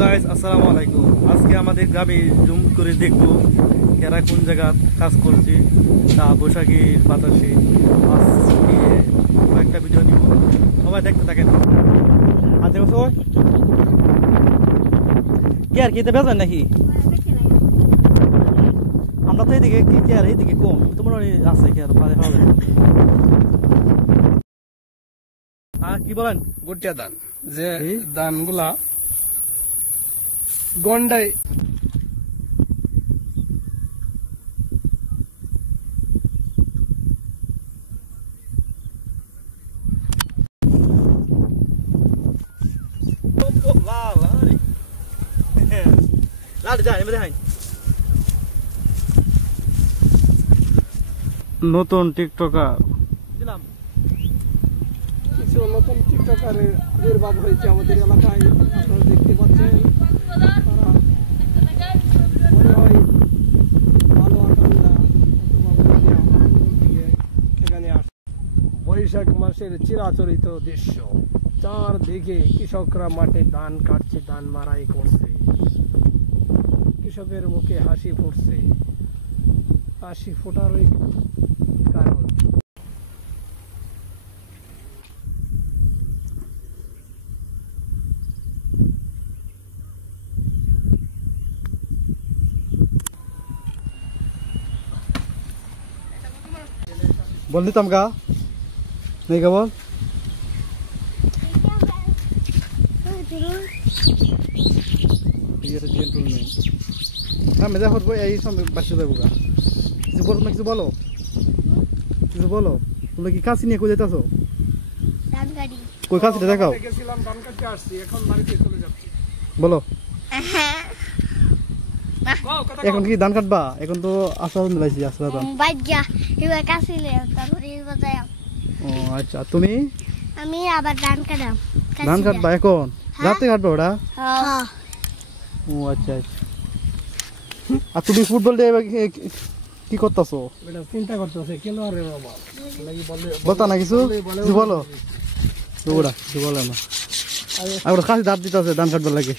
Guys, আসসালামু আলাইকুম। আজকে আমাদের গ্রামে জুম করে দেখবো এরা কোন জায়গা কাজ করছে, তা বৈশাখী বাতাসে কয়েকটা ভিডিও নিব, সবাই দেখতে থাকেন। আর দেখো সবাই কি আর খেতে বেজান নাকি? আমরা তো এইদিকে কি আর এইদিকে কম, তোমার আছে কি আর পারে পাবে। কি বলেন? গোটিয়া ধান, যে ধানগুলা গন্ডায় নতুন টিকটকার কিছু নতুন টিকটকারের আবির্ভাব হয়েছে আমাদের এলাকায়। আপনারা দেখতে পাচ্ছেন, তারা মনে হয় ভালো আটান্না এখানে আসে। বৈশাখ মাসের চিরাচরিত দৃশ্য, চারদিকে কৃষকরা মাঠে ধান কাটছে, ধান মারাই করছে। কৃষকের মুখে হাসি ফুটছে। হাসি ফোটারই কারণ बोल दिताम का नहीं का बोल ये तो जेंटल नहीं ना मैं देखो भाई यही समय बच्चे देगा কিছু বলো তোমরা কি কাছে নিয়ে কই যাইতাছো? ধান কাটি। কই কাছে দেখাও। গেছিলাম ধান কাটতে আসছি, এখন বাড়িতে চলে যাচ্ছি। বলো এখন কি ধান কাটবা? এখন তো আসার মিলাইছি আসলে ধান বাইজা এবার কাছিলে তারপরে এবার যাই। ও আচ্ছা, তুমি? আমি আবার ধান কাটাম। ধান কাটবা এখন? রাতে কাটবা ওটা? হ্যাঁ। ও আচ্ছা আচ্ছা। আর তুমি ফুটবল দিয়ে কি করতেছো? এটা চিন্তা করতেছে কেন আরে বাবা লাগি বলে বলতা না কিছু কিছু বলো। ওরা কিছু বলে না, আর কাছে দাঁত দিতেছে ধান কাটবার লাগে।